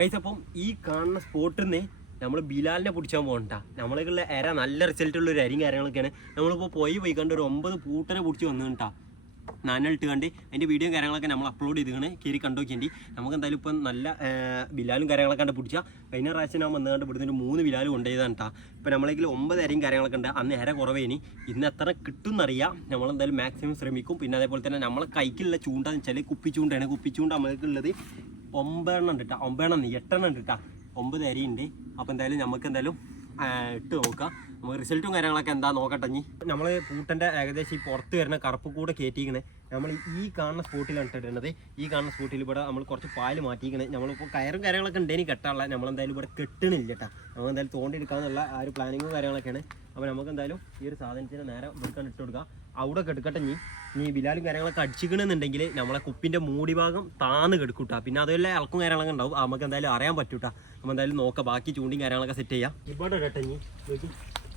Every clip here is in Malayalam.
ഗൈസ് അപ്പം ഈ കാണുന്ന സ്പോട്ടിൽ നിന്ന് നമ്മൾ ബിലാലിനെ പിടിച്ചാൽ പോകണ്ട. നമ്മൾക്കുള്ള എര നല്ല റിസൾട്ടുള്ള ഒരു അരിയും കാര്യങ്ങളൊക്കെയാണ്. നമ്മളിപ്പോൾ പോയി കണ്ട് ഒരു 9 പൂട്ടനെ പിടിച്ച് വന്നു കേട്ടാ. നാനിട്ട് കണ്ട് അതിൻ്റെ വീഡിയോ കാര്യങ്ങളൊക്കെ നമ്മൾ അപ്ലോഡ് ചെയ്തിങ്ങനെ കയറി കണ്ടോക്കേണ്ടി. നമുക്ക് എന്തായാലും ഇപ്പം നല്ല ബിലാലും കാര്യങ്ങളൊക്കെ കണ്ട് പിടിച്ചാൽ കഴിഞ്ഞ പ്രാവശ്യം ഞാൻ വന്നു കണ്ട് ഇവിടുന്ന് 3 ബിലാലും കൊണ്ടുപോയതാണ് കേട്ടോ. ഇപ്പം നമ്മളേക്കിൽ 9 അരയും കാര്യങ്ങളൊക്കെ ഉണ്ട്. അന്ന് എര കുറവേനി. ഇന്ന് എത്ര കിട്ടും എന്നറിയാം. നമ്മളെന്തായാലും മാക്സിമം ശ്രമിക്കും. പിന്നെ അതേപോലെ തന്നെ നമ്മളെ കൈക്കുള്ള ചൂണ്ടാന്ന് വെച്ചാൽ കുപ്പിച്ചൂണ്ടാണ്. കുപ്പിച്ചൂണ്ട നമ്മൾക്കുള്ളത് 9 എണ്ണം ഉണ്ട് കേട്ടോ. 9 എണ്ണം 8 എണ്ണം ഉണ്ട് കേട്ടോ. 9 അരിയുണ്ട്. അപ്പോൾ എന്തായാലും നമുക്ക് എന്തായാലും ഇട്ട് നോക്കാം. നമുക്ക് റിസൾട്ടും കാര്യങ്ങളൊക്കെ എന്താ നോക്കട്ടെ. ഇനി നമ്മൾ പൂട്ടൻ്റെ ഏകദേശം ഈ പുറത്ത് വരുന്ന കറുപ്പ് കൂടെ കയറ്റിക്കണേ. നമ്മൾ ഈ കാണുന്ന സ്പോട്ടിലാണ് ഇട്ടിടുന്നത്. ഈ കാണുന്ന സ്പോട്ടിൽ ഇവിടെ നമ്മൾ കുറച്ച് പാല് മാറ്റിക്കണേ. നമ്മളിപ്പോൾ കയറും കാര്യങ്ങളൊക്കെ ഉണ്ടെങ്കിൽ കെട്ടാനുള്ള നമ്മളെന്തായാലും ഇവിടെ കെട്ടണില്ല കേട്ടോ. നമ്മൾ എന്തായാലും തോണ്ടിയെടുക്കാന്നുള്ള ആ ഒരു പ്ലാനിങ്ങും കാര്യങ്ങളൊക്കെയാണ്. അപ്പോൾ നമുക്ക് എന്തായാലും ഈ ഒരു സാധനത്തിന് നേരെ എടുക്കാൻ ഇട്ട് കൊടുക്കുക. അവിടെ കെടുക്കട്ടെ. ഇനി ബിലാലും കാര്യങ്ങളൊക്കെ അടിച്ചിക്കണമെന്നുണ്ടെങ്കിൽ നമ്മളെ കുപ്പിൻ്റെ മൂടി ഭാഗം താന്ന് കെടുക്കൂട്ടാ. പിന്നെ അതുപോലെ ഇളക്കും കാര്യങ്ങളൊക്കെ ഉണ്ടാവും. നമുക്ക് എന്തായാലും അറിയാൻ പറ്റൂട്ടാ. നമ്മൾ എന്തായാലും നോക്കാം. ബാക്കി ചൂണ്ടിയും കാര്യങ്ങളൊക്കെ സെറ്റ് ചെയ്യാം. ഇവിടെ ഇടട്ടെ.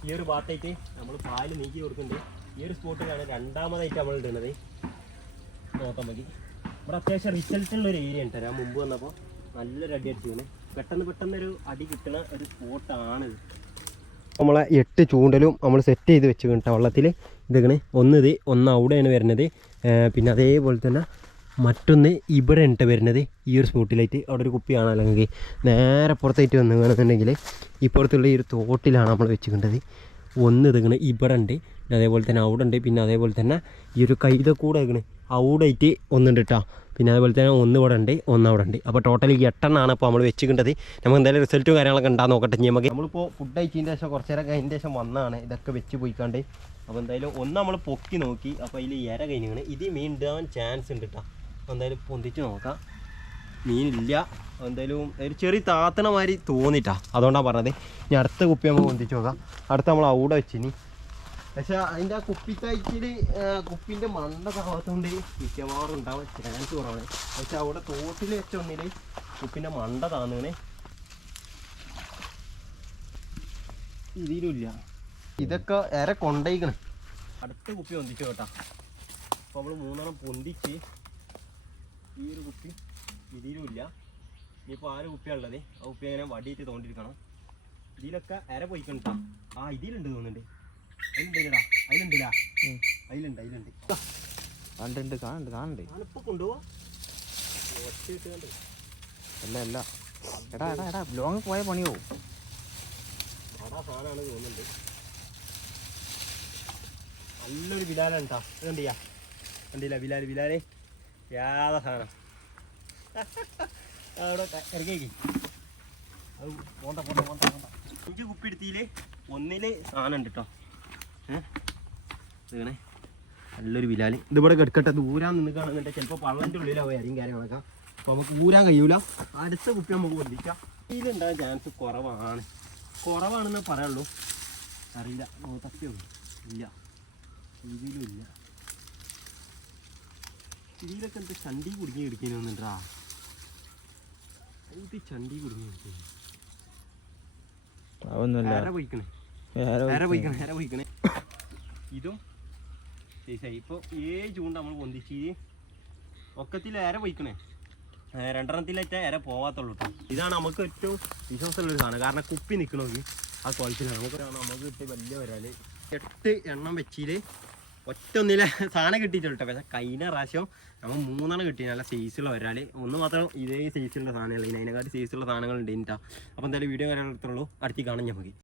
ഈ ഒരു ഭാഗത്തായിട്ട് നമ്മൾ പാല് നീക്കി കൊടുക്കുന്നുണ്ട്. ഈ ഒരു സ്പോട്ടിലാണ് രണ്ടാമതായിട്ട് നമ്മൾ ഇടുന്നത്. നോക്കാൻ മതി. ഇവിടെ അത്യാവശ്യം റിസൾട്ടുള്ളൊരു ഏരിയ ഉണ്ട്. ഞാൻ മുമ്പ് വന്നപ്പോൾ നല്ലൊരു അടി അടിച്ചിങ്ങനെ പെട്ടെന്നൊരു അടി കിട്ടുന്ന ഒരു സ്പോട്ടാണിത്. നമ്മളെ 8 ചൂണ്ടലും നമ്മൾ സെറ്റ് ചെയ്ത് വെച്ച് കേട്ടോ വെള്ളത്തിൽ. ഇതൊക്കെ ഒന്ന് അവിടെയാണ് വരുന്നത്. പിന്നെ അതേപോലെ തന്നെ മറ്റൊന്ന് ഇവിടെ ഉണ്ട് വരുന്നത്. ഈ ഒരു സ്പോട്ടിലായിട്ട് അവിടെ ഒരു കുപ്പിയാണ്. അല്ലെങ്കിൽ നേരെ പുറത്തായിട്ട് വന്നു വേണമെന്നുണ്ടെങ്കിൽ ഇപ്പുറത്തുള്ള ഈ ഒരു തോട്ടിലാണ് നമ്മൾ വെച്ചിട്ടുണ്ടത്. ഒന്ന് ഇതുങ്ങനെ ഇവിടെ ഉണ്ട്. പിന്നെ അതേപോലെ തന്നെ അവിടെ ഉണ്ട്. പിന്നെ അതേപോലെ തന്നെ ഈ ഒരു കൈതക്കൂടെ അവിടെ ആയിട്ട് ഒന്നുണ്ട് കേട്ടോ. പിന്നെ അതേപോലെ തന്നെ ഒന്ന് ഇവിടെ ഉണ്ട്, ഒന്ന് അവിടെ ഉണ്ട്. അപ്പോൾ ടോട്ടൽ 8 എണ്ണമാണ് ഇപ്പോൾ നമ്മൾ വെച്ചിട്ടുണ്ടത്. നമുക്ക് എന്തായാലും റിസൾട്ടും കാര്യങ്ങളൊക്കെ ഉണ്ടാകും നോക്കട്ടെ. നമുക്ക് നമ്മളിപ്പോൾ ഫുഡ് കഴിച്ചതിന് ശേഷം കുറച്ച് നേരം കഴിഞ്ഞതിന് ശേഷം വന്നതാണ് ഇതൊക്കെ വെച്ച് പോയിക്കാണ്ട്. അപ്പോൾ എന്തായാലും ഒന്ന് നമ്മൾ പൊക്കി നോക്കി. അപ്പോൾ അതിൽ ഇര കഴിഞ്ഞാണ്. ഇത് മീൻ ഉണ്ടാവാൻ ചാൻസ് ഉണ്ട് കേട്ടോ. അപ്പോൾ എന്തായാലും പൊന്തിച്ച് നോക്കാം. മീനില്ല. എന്തായാലും ഒരു ചെറിയ താത്തണ മാതിരി തോന്നിട്ടാ. അതുകൊണ്ടാണ് പറഞ്ഞത്. ഇനി അടുത്ത കുപ്പി നമ്മൾ പൊന്തിച്ച് നോക്കാം. അടുത്ത നമ്മൾ അവിടെ വെച്ചിനി. പക്ഷെ അതിൻ്റെ ആ കുപ്പിക്കയറ്റിൽ കുപ്പിൻ്റെ മണ്ട താവത്തുകൊണ്ട് മിക്കവാറും ഉണ്ടാവാൻ ചാൻസ് കുറവാണ്. പക്ഷെ അവിടെ തോട്ടിൽ വെച്ചൊന്നിൽ കുപ്പിൻ്റെ മണ്ട താന്നാണ്. ഇതിലുമില്ല. ഇതൊക്കെ ഏറെ കൊണ്ടേക്കണം. അടുത്ത കുപ്പി പൊന്തിച്ചു കേട്ടാ. അപ്പോൾ നമ്മൾ 3 എണ്ണം പൊന്തിച്ച് ഈ ഒരു കുപ്പി ഇതിലുമില്ല. ഇനിയിപ്പോൾ ആ ഒരു കുപ്പിയാണുള്ളത്. ആ കുപ്പി അങ്ങനെ വടിയിട്ട് തോണ്ടിരിക്കണം. ഇതിലൊക്കെ അര പോയിക്കണ്ടാ. ആ ഇതിലുണ്ട് തോന്നുന്നുണ്ട്. അതിലുണ്ട് കൊണ്ടുപോവാ. അല്ല എടാ ലോങ് പോയ പണിയോ സാധനമാണ് തോന്നുന്നുണ്ട്. നല്ലൊരു ബിലാലാണ് കേട്ടോ. കണ്ടില്ല ബിലാല് യാത സാധനം. അവിടെ ഇറക്കി അത് പോണ്ട 5 കുപ്പി എടുത്തില് 1 സാധനം ഉണ്ട് കേട്ടോ. ഇങ്ങനെ നല്ലൊരു ബിലാല്. ഇതിവിടെ കെടുക്കട്ടെ. ദൂരാൻ നിന്ന് കാണുന്നുണ്ട്. ചിലപ്പോൾ പള്ളൻ്റെ ഉള്ളിലാവും അരിയും കാര്യങ്ങളൊക്കെ. അപ്പോൾ നമുക്ക് ഊരാൻ കഴിയൂല. അടുത്ത കുപ്പി നമുക്ക് പൊന്തിക്കാം. ഇതിലുണ്ടാകാൻ ചാൻസ് കുറവാണെന്ന് പറയുള്ളൂ. അറിയില്ല. തപ്പിയോ ഇല്ല. ഇതിലും ഇല്ല. ഇതിലൊക്കെ എന്ത് ചണ്ടി കുടുങ്ങി എടുക്കുന്നോന്നുണ്ടാ. ഇത് ചണ്ടി കുടുങ്ങി എടുക്കുന്നു. പോയിക്കണേ. ഇതും ഇപ്പോൾ 7 ചൂണ്ട നമ്മൾ പൊന്തിച്ച് ഒക്കത്തിൽ ഏറെ പോയിക്കണേ. 2 എണ്ണത്തിലേറ്റ ഏറെ പോവാത്തുള്ളൂ കേട്ടോ. ഇതാണ് നമുക്ക് ഏറ്റവും വിശ്വാസമുള്ളൊരു സാധനം. കാരണം കുപ്പി നിൽക്കണമെങ്കിൽ ആ ക്വാളിറ്റിയിലാണ് നമുക്ക് കിട്ടിയ വലിയ വരാൽ 8 എണ്ണം വെച്ചിൽ ഒറ്റൊന്നിലെ സാധനം കിട്ടിയിട്ടുള്ളൂ കേട്ടോ. പക്ഷേ കഴിഞ്ഞ പ്രാവശ്യം നമ്മൾ 3 എണ്ണം കിട്ടി. നല്ല സൈസുള്ള വരാൽ. ഒന്ന് മാത്രം ഇതേ സൈസുള്ള സാധനങ്ങൾ. അതിനെക്കാട്ടി സൈസുള്ള സാധനങ്ങൾ ഉണ്ട് കേട്ടോ. അപ്പോൾ എന്തായാലും വീഡിയോ കാര്യങ്ങൾ എടുത്തുള്ളൂ. അടുത്ത് കാണാൻ നമുക്ക്.